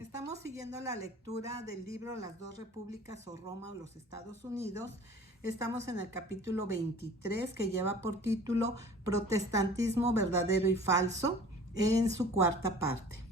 Estamos siguiendo la lectura del libro Las dos repúblicas o Roma o los Estados Unidos. Estamos en el capítulo 23 que lleva por título Protestantismo verdadero y falso en su cuarta parte.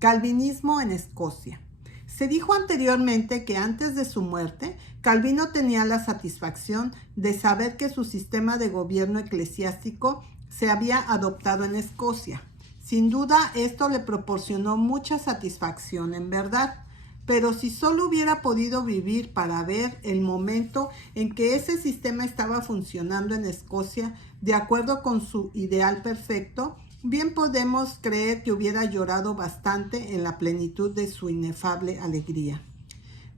Calvinismo en Escocia. Se dijo anteriormente que antes de su muerte, Calvino tenía la satisfacción de saber que su sistema de gobierno eclesiástico se había adoptado en Escocia. Sin duda, esto le proporcionó mucha satisfacción en verdad, pero si solo hubiera podido vivir para ver el momento en que ese sistema estaba funcionando en Escocia de acuerdo con su ideal perfecto, bien podemos creer que hubiera llorado bastante en la plenitud de su inefable alegría.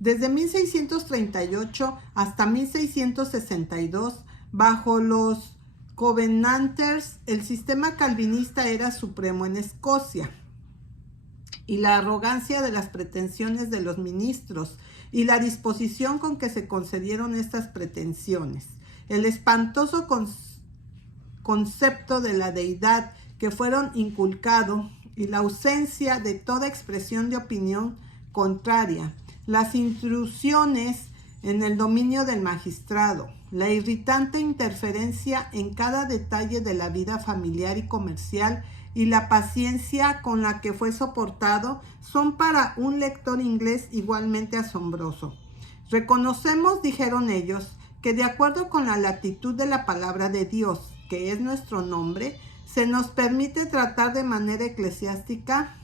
Desde 1638 hasta 1662, bajo los Covenanters, el sistema calvinista era supremo en Escocia, y la arrogancia de las pretensiones de los ministros y la disposición con que se concedieron estas pretensiones, el espantoso concepto de la deidad que fueron inculcado y la ausencia de toda expresión de opinión contraria, las intrusiones en el dominio del magistrado, la irritante interferencia en cada detalle de la vida familiar y comercial y la paciencia con la que fue soportado son para un lector inglés igualmente asombroso. Reconocemos, dijeron ellos, que de acuerdo con la latitud de la palabra de Dios, que es nuestro nombre, se nos permite tratar de manera eclesiástica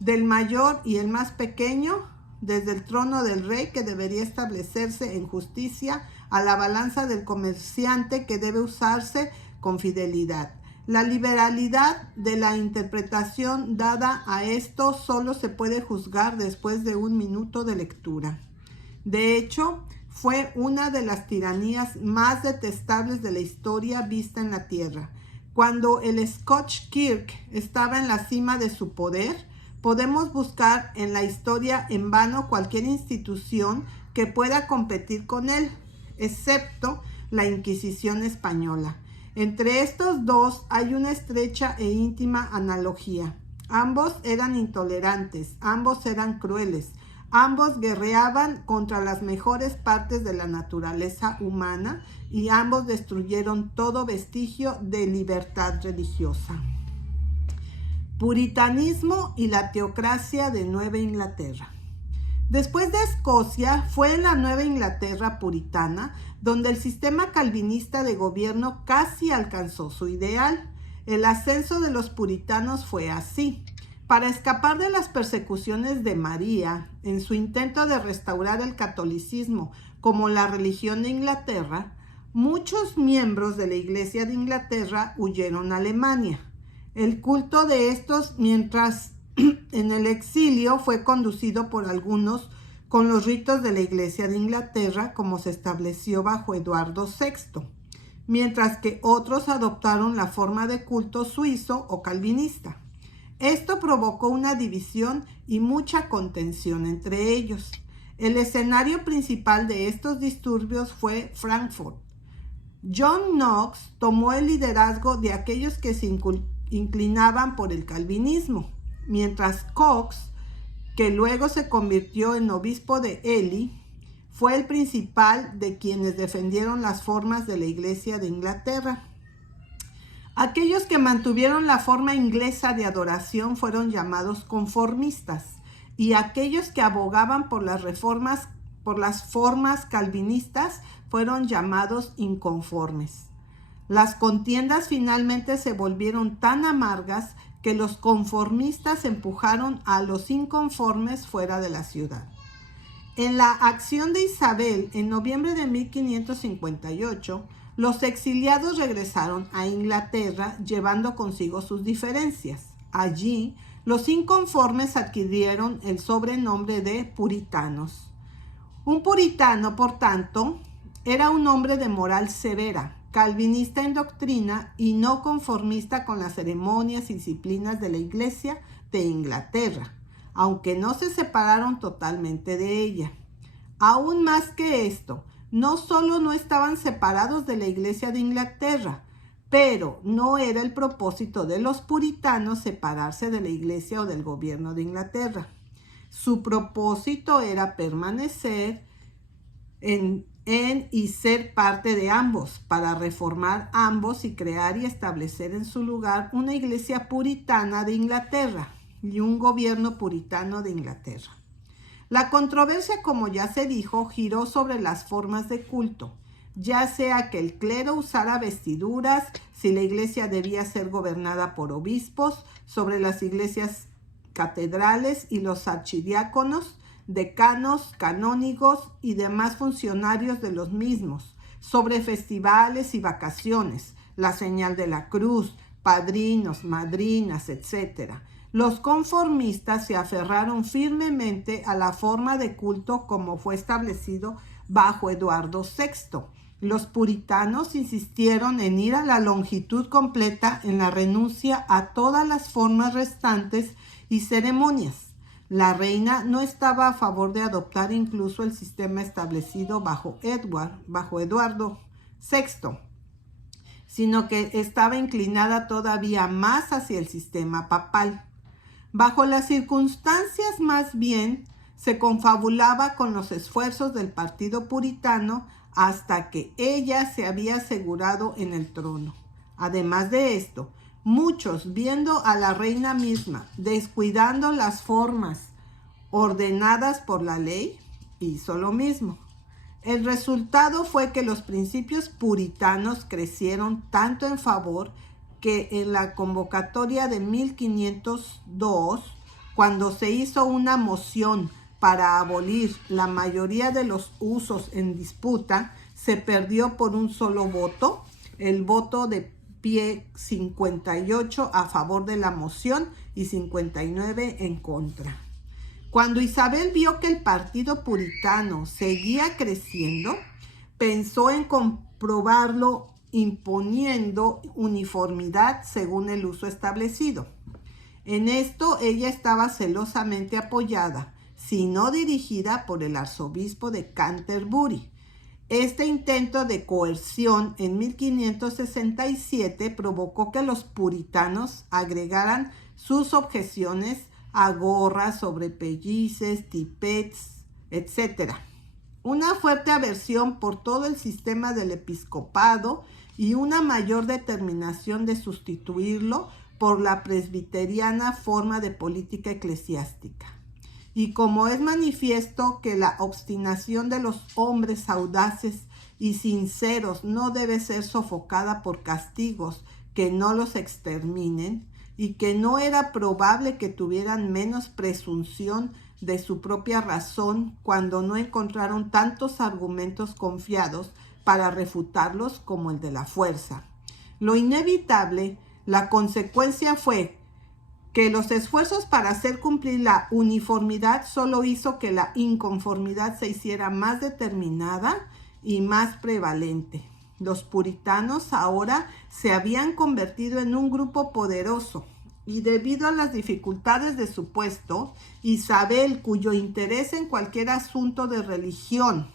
del mayor y el más pequeño, desde el trono del rey, que debería establecerse en justicia, a la balanza del comerciante, que debe usarse con fidelidad. La liberalidad de la interpretación dada a esto solo se puede juzgar después de un minuto de lectura. De hecho, fue una de las tiranías más detestables de la historia vista en la tierra. Cuando el Scotch Kirk estaba en la cima de su poder, podemos buscar en la historia en vano cualquier institución que pueda competir con él, excepto la Inquisición española. Entre estos dos hay una estrecha e íntima analogía. Ambos eran intolerantes, ambos eran crueles, ambos guerreaban contra las mejores partes de la naturaleza humana y ambos destruyeron todo vestigio de libertad religiosa. Puritanismo y la teocracia de Nueva Inglaterra. Después de Escocia, fue en la Nueva Inglaterra puritana donde el sistema calvinista de gobierno casi alcanzó su ideal. El ascenso de los puritanos fue así. Para escapar de las persecuciones de María, en su intento de restaurar el catolicismo como la religión de Inglaterra, muchos miembros de la Iglesia de Inglaterra huyeron a Alemania. El culto de estos, mientras en el exilio, fue conducido por algunos con los ritos de la Iglesia de Inglaterra, como se estableció bajo Eduardo VI, mientras que otros adoptaron la forma de culto suizo o calvinista. Esto provocó una división y mucha contención entre ellos. El escenario principal de estos disturbios fue Frankfurt. John Knox tomó el liderazgo de aquellos que se inclinaban por el calvinismo, mientras Cox, que luego se convirtió en obispo de Ely, fue el principal de quienes defendieron las formas de la Iglesia de Inglaterra. Aquellos que mantuvieron la forma inglesa de adoración fueron llamados conformistas, y aquellos que abogaban por las formas calvinistas fueron llamados inconformes. Las contiendas finalmente se volvieron tan amargas que los conformistas empujaron a los inconformes fuera de la ciudad. En la acción de Isabel, en noviembre de 1558, los exiliados regresaron a Inglaterra llevando consigo sus diferencias. Allí, los inconformes adquirieron el sobrenombre de puritanos. Un puritano, por tanto, era un hombre de moral severa, calvinista en doctrina y no conformista con las ceremonias y disciplinas de la Iglesia de Inglaterra, aunque no se separaron totalmente de ella. Aún más que esto, no solo no estaban separados de la Iglesia de Inglaterra, pero no era el propósito de los puritanos separarse de la Iglesia o del gobierno de Inglaterra. Su propósito era permanecer en y ser parte de ambos, para reformar ambos y crear y establecer en su lugar una iglesia puritana de Inglaterra y un gobierno puritano de Inglaterra. La controversia, como ya se dijo, giró sobre las formas de culto, ya sea que el clero usara vestiduras, si la iglesia debía ser gobernada por obispos, sobre las iglesias catedrales y los archidiáconos, decanos, canónigos y demás funcionarios de los mismos, sobre festivales y vacaciones, la señal de la cruz, padrinos, madrinas, etc. Los conformistas se aferraron firmemente a la forma de culto como fue establecido bajo Eduardo VI. Los puritanos insistieron en ir a la longitud completa en la renuncia a todas las formas restantes y ceremonias. La reina no estaba a favor de adoptar incluso el sistema establecido bajo Eduardo VI, sino que estaba inclinada todavía más hacia el sistema papal. Bajo las circunstancias, más bien, se confabulaba con los esfuerzos del partido puritano hasta que ella se había asegurado en el trono. Además de esto, muchos, viendo a la reina misma descuidando las formas ordenadas por la ley, hizo lo mismo. El resultado fue que los principios puritanos crecieron tanto en favor que en la convocatoria de 1502, cuando se hizo una moción para abolir la mayoría de los usos en disputa, se perdió por un solo voto, el voto de pie 58 a favor de la moción y 59 en contra. Cuando Isabel vio que el partido puritano seguía creciendo, pensó en comprobarlo imponiendo uniformidad según el uso establecido. En esto ella estaba celosamente apoyada, si no dirigida, por el arzobispo de Canterbury. Este intento de coerción en 1567 provocó que los puritanos agregaran sus objeciones a gorras, sobrepellices, tipets, etc. Una fuerte aversión por todo el sistema del episcopado y una mayor determinación de sustituirlo por la presbiteriana forma de política eclesiástica. Y como es manifiesto que la obstinación de los hombres audaces y sinceros no debe ser sofocada por castigos que no los exterminen, y que no era probable que tuvieran menos presunción de su propia razón cuando no encontraron tantos argumentos confiados para refutarlos como el de la fuerza. Lo inevitable, la consecuencia fue que los esfuerzos para hacer cumplir la uniformidad solo hizo que la inconformidad se hiciera más determinada y más prevalente. Los puritanos ahora se habían convertido en un grupo poderoso y debido a las dificultades de su puesto, Isabel, cuyo interés en cualquier asunto de religión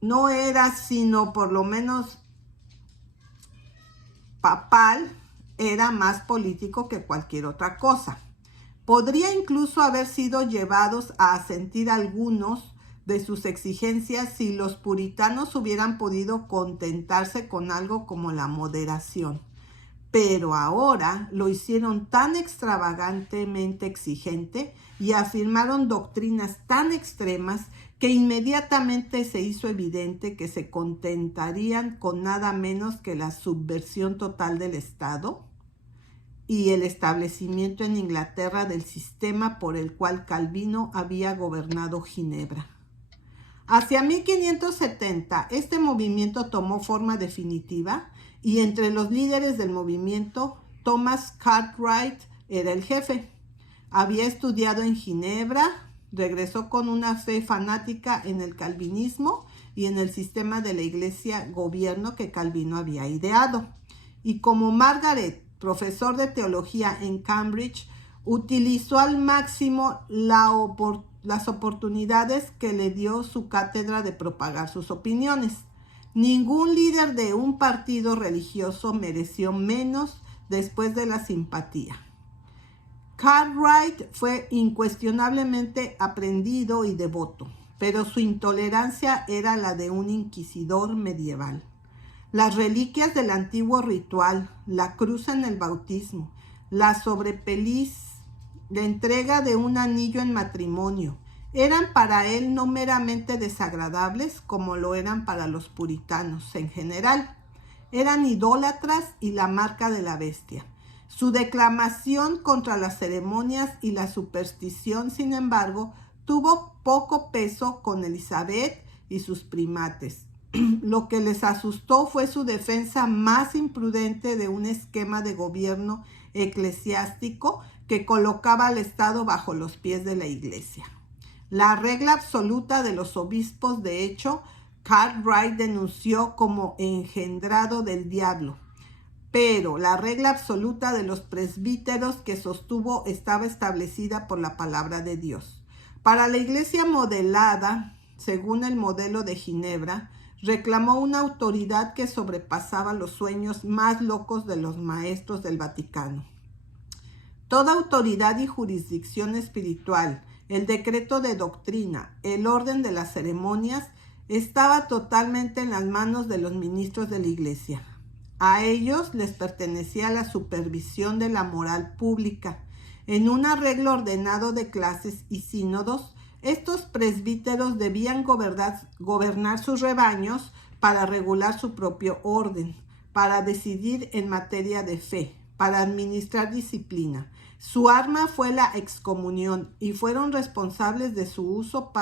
no era sino por lo menos papal, era más político que cualquier otra cosa. Podría incluso haber sido llevados a asentir algunos de sus exigencias si los puritanos hubieran podido contentarse con algo como la moderación. Pero ahora lo hicieron tan extravagantemente exigente y afirmaron doctrinas tan extremas que inmediatamente se hizo evidente que se contentarían con nada menos que la subversión total del Estado y el establecimiento en Inglaterra del sistema por el cual Calvino había gobernado Ginebra. Hacia 1570, este movimiento tomó forma definitiva y entre los líderes del movimiento, Thomas Cartwright era el jefe. Había estudiado en Ginebra, regresó con una fe fanática en el calvinismo y en el sistema de la iglesia-gobierno que Calvino había ideado. Y como Margaret, profesor de teología en Cambridge, utilizó al máximo las oportunidades que le dio su cátedra de propagar sus opiniones. Ningún líder de un partido religioso mereció menos después de la simpatía. Cartwright fue incuestionablemente aprendido y devoto, pero su intolerancia era la de un inquisidor medieval. Las reliquias del antiguo ritual, la cruz en el bautismo, la sobrepeliz, la entrega de un anillo en matrimonio, eran para él no meramente desagradables como lo eran para los puritanos en general. Eran idólatras y la marca de la bestia. Su declamación contra las ceremonias y la superstición, sin embargo, tuvo poco peso con Elizabeth y sus primates. Lo que les asustó fue su defensa más imprudente de un esquema de gobierno eclesiástico que colocaba al Estado bajo los pies de la Iglesia. La regla absoluta de los obispos, de hecho, Cartwright denunció como engendrado del diablo, pero la regla absoluta de los presbíteros que sostuvo estaba establecida por la palabra de Dios. Para la Iglesia modelada, según el modelo de Ginebra, reclamó una autoridad que sobrepasaba los sueños más locos de los maestros del Vaticano. Toda autoridad y jurisdicción espiritual, el decreto de doctrina, el orden de las ceremonias, estaba totalmente en las manos de los ministros de la Iglesia. A ellos les pertenecía la supervisión de la moral pública. En un arreglo ordenado de clases y sínodos, estos presbíteros debían gobernar sus rebaños para regular su propio orden, para decidir en materia de fe, para administrar disciplina. Su arma fue la excomunión y fueron responsables de su uso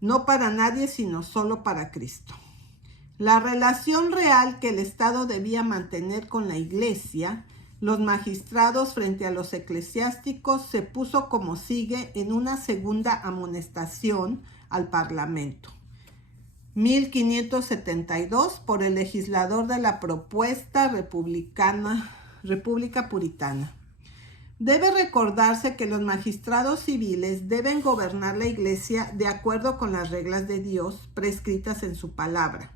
no para nadie, sino solo para Cristo. La relación real que el Estado debía mantener con la Iglesia, los magistrados frente a los eclesiásticos, se puso como sigue en una segunda amonestación al Parlamento. 1572 por el legislador de la propuesta República Puritana. Debe recordarse que los magistrados civiles deben gobernar la Iglesia de acuerdo con las reglas de Dios prescritas en su palabra,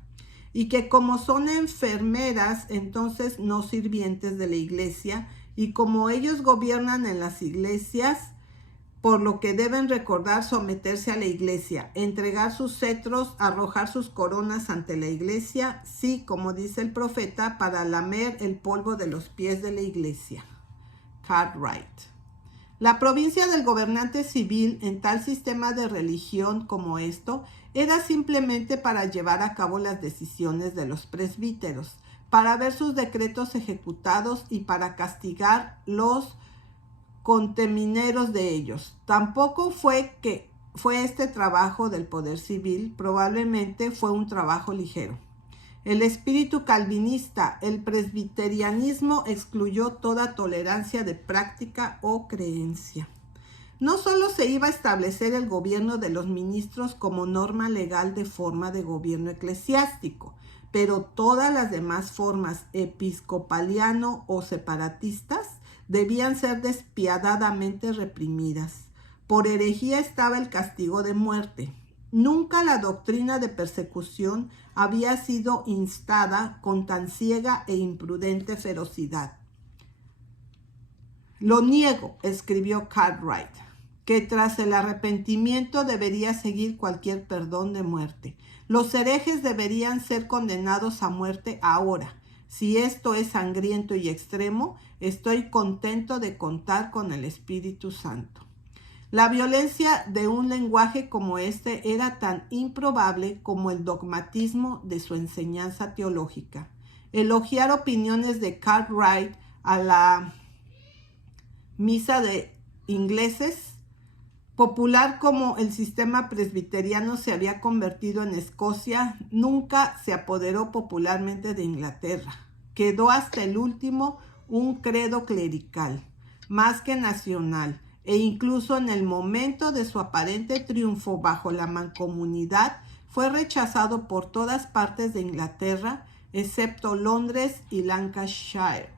y que como son enfermeras, entonces no sirvientes de la Iglesia, y como ellos gobiernan en las iglesias, por lo que deben recordar someterse a la Iglesia, entregar sus cetros, arrojar sus coronas ante la Iglesia, sí, como dice el profeta, para lamer el polvo de los pies de la Iglesia. Cartwright. La provincia del gobernante civil en tal sistema de religión como esto era simplemente para llevar a cabo las decisiones de los presbíteros, para ver sus decretos ejecutados y para castigar los contemineros de ellos. Tampoco fue este trabajo del poder civil, probablemente fue un trabajo ligero. El espíritu calvinista, el presbiterianismo excluyó toda tolerancia de práctica o creencia. No solo se iba a establecer el gobierno de los ministros como norma legal de forma de gobierno eclesiástico, pero todas las demás formas episcopaliano o separatistas debían ser despiadadamente reprimidas. Por herejía estaba el castigo de muerte. Nunca la doctrina de persecución había sido instada con tan ciega e imprudente ferocidad. Lo niego, escribió Cartwright, que tras el arrepentimiento debería seguir cualquier perdón de muerte. Los herejes deberían ser condenados a muerte ahora. Si esto es sangriento y extremo, estoy contento de contar con el Espíritu Santo. La violencia de un lenguaje como este era tan improbable como el dogmatismo de su enseñanza teológica. Elogiar opiniones de Cartwright a la misa de ingleses, popular como el sistema presbiteriano se había convertido en Escocia, nunca se apoderó popularmente de Inglaterra. Quedó hasta el último un credo clerical, más que nacional, e incluso en el momento de su aparente triunfo bajo la mancomunidad, fue rechazado por todas partes de Inglaterra, excepto Londres y Lancashire.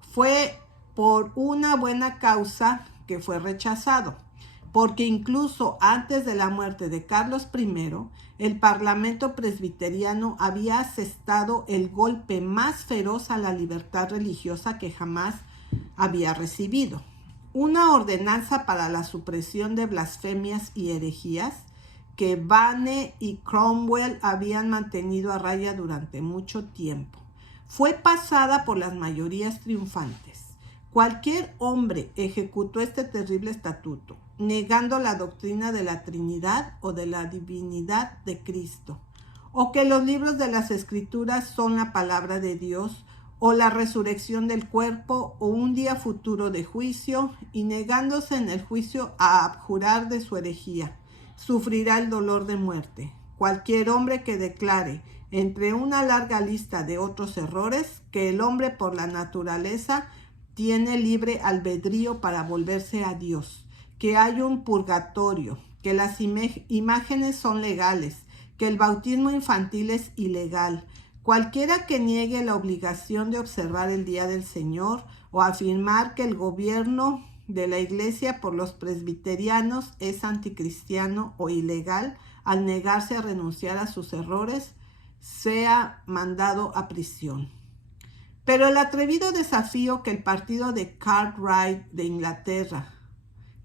Fue por una buena causa que fue rechazado, porque incluso antes de la muerte de Carlos I, el Parlamento presbiteriano había asestado el golpe más feroz a la libertad religiosa que jamás había recibido. Una ordenanza para la supresión de blasfemias y herejías que Vane y Cromwell habían mantenido a raya durante mucho tiempo. Fue pasada por las mayorías triunfantes. Cualquier hombre ejecutó este terrible estatuto, negando la doctrina de la Trinidad o de la divinidad de Cristo, o que los libros de las Escrituras son la palabra de Dios, o la resurrección del cuerpo, o un día futuro de juicio, y negándose en el juicio a abjurar de su herejía, sufrirá el dolor de muerte. Cualquier hombre que declare, entre una larga lista de otros errores, que el hombre por la naturaleza tiene libre albedrío para volverse a Dios, que hay un purgatorio, que las imágenes son legales, que el bautismo infantil es ilegal. Cualquiera que niegue la obligación de observar el Día del Señor o afirmar que el gobierno de la Iglesia por los presbiterianos es anticristiano o ilegal al negarse a renunciar a sus errores, sea mandado a prisión. Pero el atrevido desafío que el partido de Cartwright de Inglaterra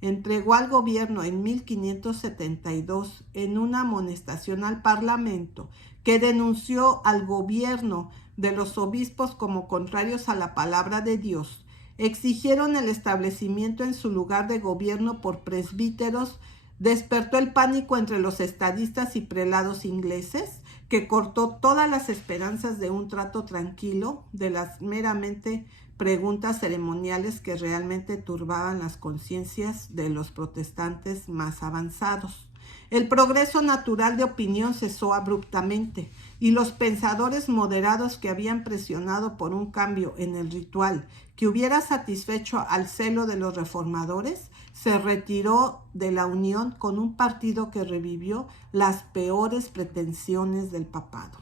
entregó al gobierno en 1572 en una amonestación al Parlamento que denunció al gobierno de los obispos como contrarios a la palabra de Dios, exigieron el establecimiento en su lugar de gobierno por presbíteros, despertó el pánico entre los estadistas y prelados ingleses, que cortó todas las esperanzas de un trato tranquilo, de las meramente preguntas ceremoniales que realmente turbaban las conciencias de los protestantes más avanzados. El progreso natural de opinión cesó abruptamente y los pensadores moderados que habían presionado por un cambio en el ritual que hubiera satisfecho al celo de los reformadores, se retiró de la unión con un partido que revivió las peores pretensiones del papado.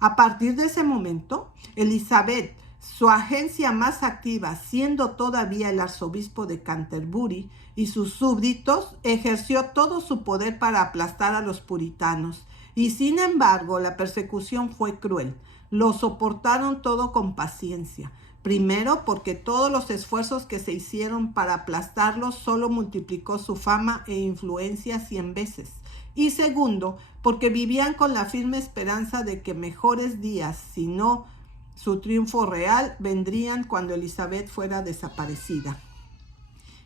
A partir de ese momento, Elizabeth, su agencia más activa, siendo todavía el arzobispo de Canterbury, y sus súbditos, ejerció todo su poder para aplastar a los puritanos. Y sin embargo, la persecución fue cruel. Lo soportaron todo con paciencia. Primero, porque todos los esfuerzos que se hicieron para aplastarlos solo multiplicó su fama e influencia 100 veces. Y segundo, porque vivían con la firme esperanza de que mejores días, si no su triunfo real, vendrían cuando Elizabeth fuera desaparecida.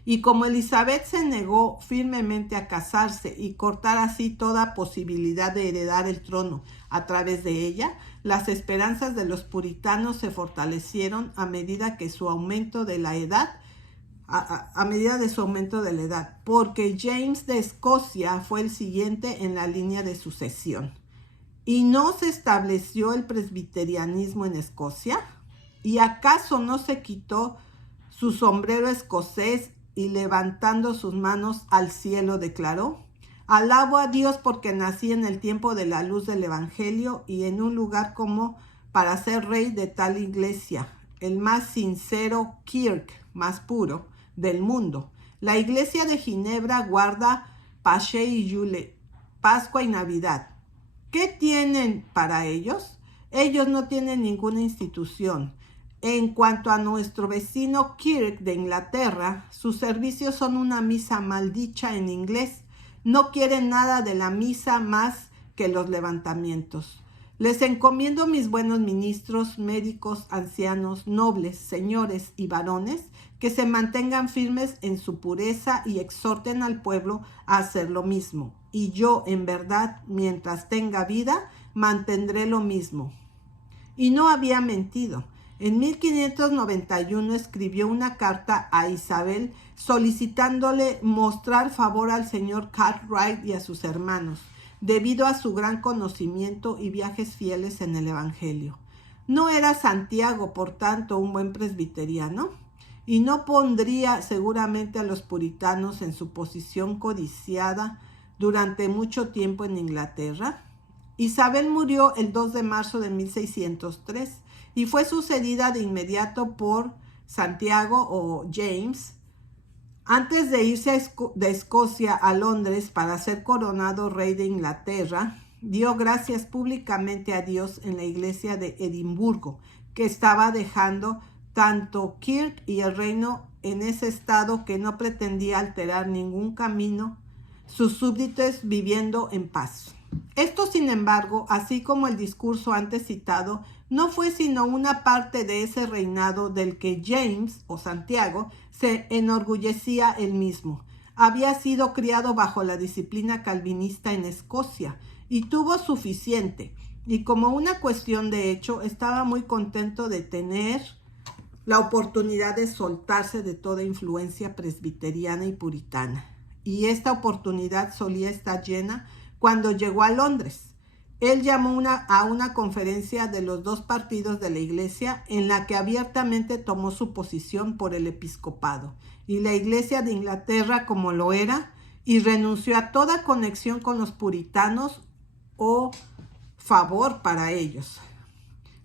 Y como Elizabeth se negó firmemente a casarse y cortar así toda posibilidad de heredar el trono a través de ella, las esperanzas de los puritanos se fortalecieron a medida de su aumento de la edad, porque James de Escocia fue el siguiente en la línea de sucesión. ¿Y no se estableció el presbiterianismo en Escocia? ¿Y acaso no se quitó su sombrero escocés y levantando sus manos al cielo declaró: alabo a Dios porque nací en el tiempo de la luz del Evangelio y en un lugar como para ser rey de tal iglesia, el más sincero kirk, más puro, del mundo? La iglesia de Ginebra guarda Pache y Yule, Pascua y Navidad. ¿Qué tienen para ellos? Ellos no tienen ninguna institución. En cuanto a nuestro vecino Kirk de Inglaterra, sus servicios son una misa maldicha en inglés. No quieren nada de la misa más que los levantamientos. Les encomiendo mis buenos ministros, médicos, ancianos, nobles, señores y varones, que se mantengan firmes en su pureza y exhorten al pueblo a hacer lo mismo. Y yo, en verdad, mientras tenga vida, mantendré lo mismo. Y no había mentido. En 1591 escribió una carta a Isabel solicitándole mostrar favor al señor Cartwright y a sus hermanos, debido a su gran conocimiento y viajes fieles en el Evangelio. ¿No era Santiago, por tanto, un buen presbiteriano? ¿Y no pondría seguramente a los puritanos en su posición codiciada durante mucho tiempo en Inglaterra? Isabel murió el 2 de marzo de 1603 y fue sucedida de inmediato por Santiago o James. Antes de irse de Escocia a Londres para ser coronado rey de Inglaterra, dio gracias públicamente a Dios en la iglesia de Edimburgo, que estaba dejando tanto Kirk y el reino en ese estado que no pretendía alterar ningún camino, sus súbditos viviendo en paz. Esto, sin embargo, así como el discurso antes citado, no fue sino una parte de ese reinado del que James, o Santiago, se enorgullecía él mismo. Había sido criado bajo la disciplina calvinista en Escocia y tuvo suficiente, y como una cuestión de hecho, estaba muy contento de tener la oportunidad de soltarse de toda influencia presbiteriana y puritana. Y esta oportunidad solía estar llena cuando llegó a Londres. Él llamó a una conferencia de los dos partidos de la iglesia en la que abiertamente tomó su posición por el episcopado y la iglesia de Inglaterra como lo era, y renunció a toda conexión con los puritanos o favor para ellos.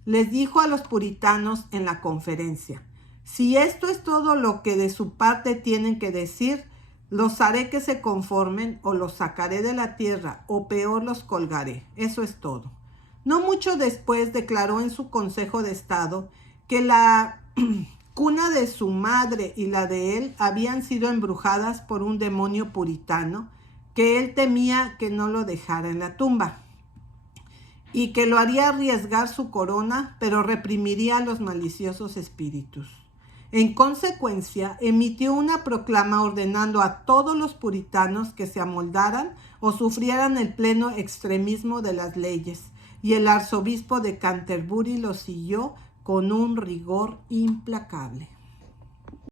Les dijo a los puritanos en la conferencia: si esto es todo lo que de su parte tienen que decir, los haré que se conformen, o los sacaré de la tierra, o peor los colgaré. Eso es todo. No mucho después declaró en su Consejo de Estado que la cuna de su madre y la de él habían sido embrujadas por un demonio puritano, que él temía que no lo dejara en la tumba, y que lo haría arriesgar su corona, pero reprimiría a los maliciosos espíritus. En consecuencia, emitió una proclama ordenando a todos los puritanos que se amoldaran o sufrieran el pleno extremismo de las leyes, y el arzobispo de Canterbury lo siguió con un rigor implacable.